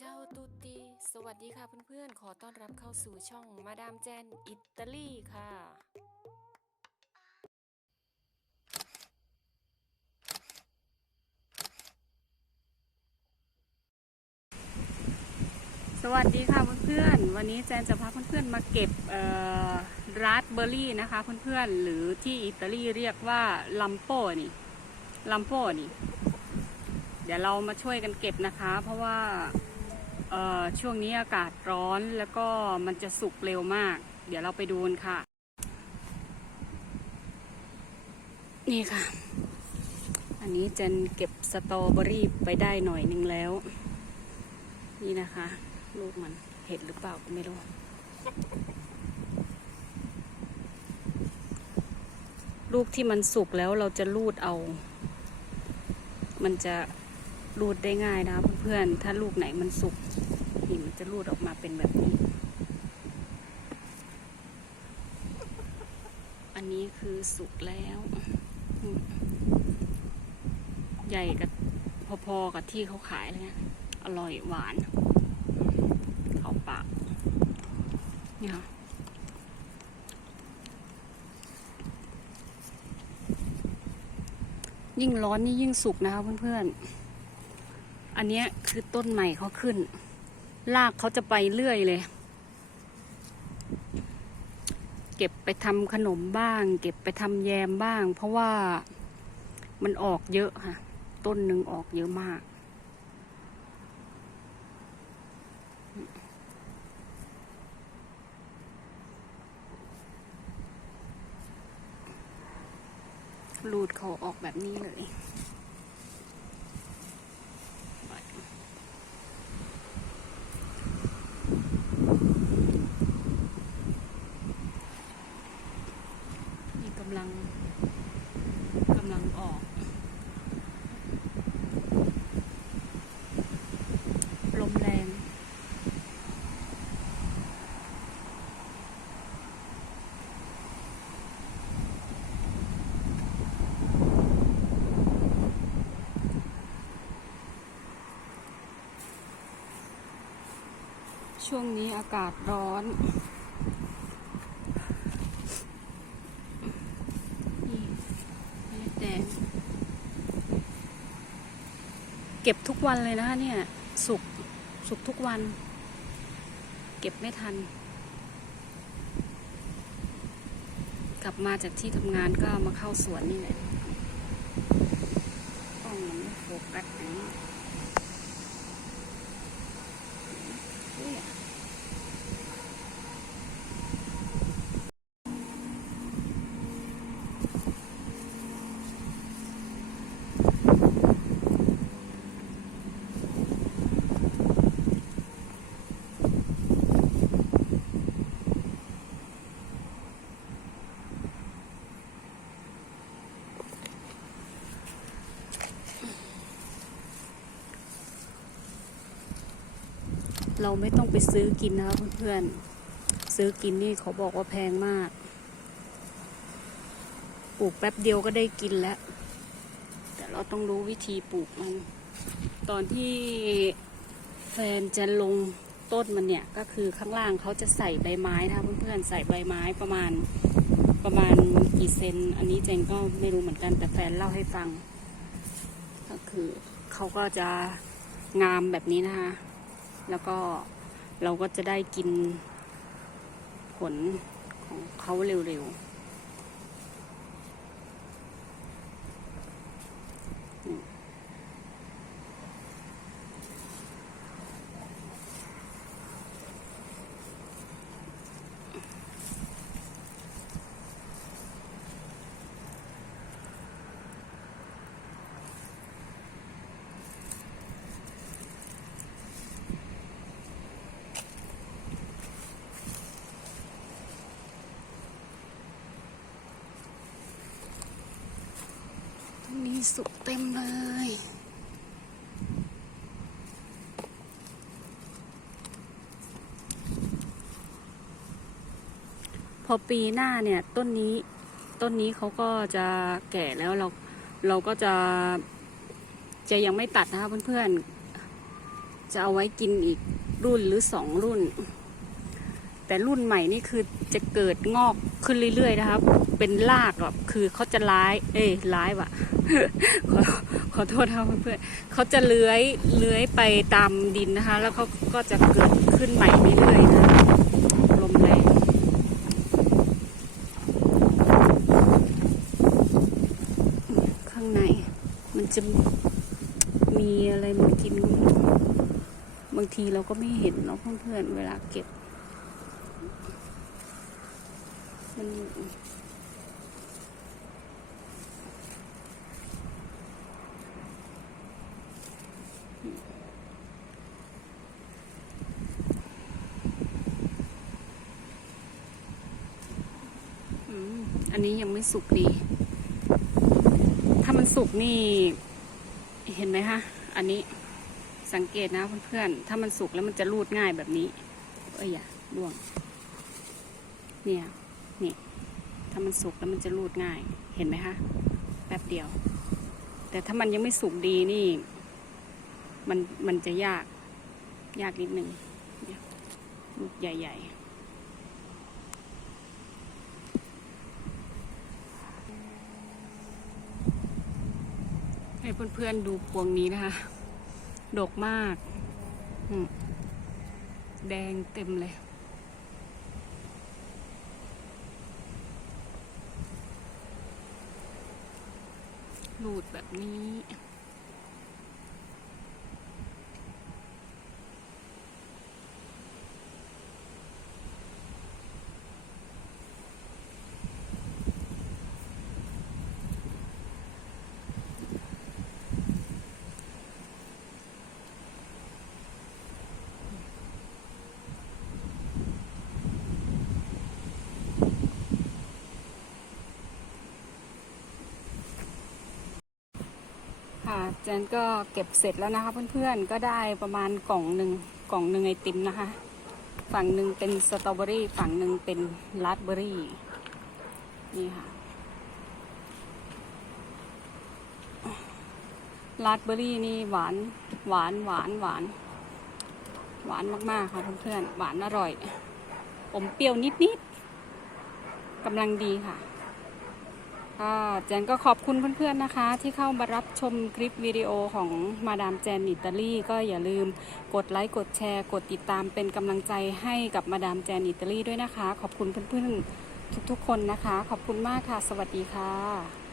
เจ้าตุติสวัสดีค่ะเพื่อนๆ ขอต้อนรับเข้าสู่ช่องมาดามแจนอิตาลีค่ะ สวัสดีค่ะเพื่อนๆ วันนี้แจนจะพาเพื่อนๆมาเก็บราสเบอร์รี่นะคะเพื่อนๆ หรือที่อิตาลีเรียกว่าลัมโปนี่ลัมโปนี่ เดี๋ยวเรามาช่วยกันเก็บนะคะ เพราะว่า ช่วงนี้อากาศร้อนแล้วก็มันจะสุกเร็วมาก เดี๋ยวเราไปดูกันค่ะ นี่ค่ะ อันนี้เจนเก็บสตรอเบอรี่ไปได้หน่อยนึงแล้ว นี่นะคะ ลูกมันเห็ดหรือเปล่าก็ไม่รู้ ลูกที่มันสุกแล้วเราจะรูดเอา มันจะ รูดได้ง่ายนะคะเพื่อนๆ ถ้าลูกไหนมันสุกนี่มันจะรูดออกมาเป็นแบบนี้ อันนี้คือสุกแล้ว ใหญ่กับพอๆกับที่เขาขายเลยนะอร่อยหวาน เข้าปากนี่ค่ะยิ่งร้อนนี่ยิ่งสุกนะคะเพื่อนๆ อันนี้คือต้นใหม่เขาขึ้น รากเขาจะไปเรื่อยเลย เก็บไปทำขนมบ้าง เก็บไปทำแยมบ้าง เพราะว่ามันออกเยอะค่ะ ต้นหนึ่งออกเยอะมาก รูดเขาออกแบบนี้เลย นี่กำลังกำลังออก ลมแรง ช่วงนี้อากาศร้อน นี่เมล็ดแดง เก็บทุกวันเลยนะคะเนี่ย สุก สุกทุกวัน เก็บไม่ทัน กลับมาจากที่ทำงานก็มาเข้าสวนนี่แหละกล้องมันโฟกัสอย่างนี้เนี่ย เราไม่ต้องไปซื้อกินนะคะเพื่อนๆ ซื้อกินนี่เขาบอกว่าแพงมาก ปลูกแป๊บเดียวก็ได้กินแล้ว แต่เราต้องรู้วิธีปลูกมัน ตอนที่แฟนจะลงต้นมันเนี่ยก็คือข้างล่างเขาจะใส่ใบไม้นะคะเพื่อนๆ ใส่ใบไม้ประมาณประมาณกี่เซน อันนี้เจงก็ไม่รู้เหมือนกันแต่แฟนเล่าให้ฟัง ก็คือเขาก็จะงามแบบนี้นะคะ แล้วก็เราก็จะได้กินผลของเขาเร็วๆ สุกเต็มเลย พอปีหน้าเนี่ยต้นนี้ต้นนี้เขาก็จะแก่แล้วเราเราก็จะจะยังไม่ตัดนะคะเพื่อนๆ จะเอาไว้กินอีกรุ่นหรือสองรุ่น แต่รุ่นใหม่นี่คือจะเกิดงอกขึ้นเรื่อยๆนะครับ เป็นรากแบบคือเขาจะร้าย เอ้ยร้ายว่ะ ขอขอโทษครับเพื่อนๆเขาจะเลื้อยเลื้อยไปตามดินนะคะ แล้วเขาก็จะเกิดขึ้นใหม่เรื่อยๆนะลมแรงข้างใน มันจะมีอะไรมากิน บางทีเราก็ไม่เห็นเนาะเพื่อนๆเวลาเก็บ มันอันนี้ยังไม่สุกดี ถ้ามันสุกนี่ เห็นไหมคะ อันนี้สังเกตนะเพื่อนๆ ถ้ามันสุกแล้วมันจะรูดง่ายแบบนี้ เอ้ยอย่าล่วง เนี่ยนี่ถ้ามันสุกแล้วมันจะรูดง่าย เห็นไหมคะ แป๊บเดียว แต่ถ้ามันยังไม่สุกดีนี่ มันมันจะยาก ยากนิดนึงลูกใหญ่ๆให้เพื่อนๆดูพวงนี้นะคะ ดกมาก แดงเต็มเลย รูดแบบนี้ ค่ะเจนก็เก็บเสร็จแล้วนะคะเพื่อนๆ ก็ได้ประมาณกล่องหนึ่งกล่องหนึ่งไอติมนะคะ ฝั่งหนึ่งเป็นสตรอเบอรี่ ฝั่งหนึ่งเป็นราสเบอรี่ นี่ค่ะราสเบอรี่นี่หวานหวานหวานหวาน หวานมากๆค่ะเพื่อนๆ หวานอร่อย อมเปรี้ยวนิดๆกำลังดีค่ะ ค่ะแจนก็ขอบคุณเพื่อนๆนะคะ ที่เข้ามารับชมคลิปวิดีโอของมาดามแจนอิตาลีก็อย่าลืมกดไลค์กดแชร์ กดติดตามเป็นกำลังใจให้กับมาดามแจนอิตาลีด้วยนะคะ ขอบคุณเพื่อนๆทุกๆคนนะคะ ขอบคุณมากค่ะ สวัสดีค่ะ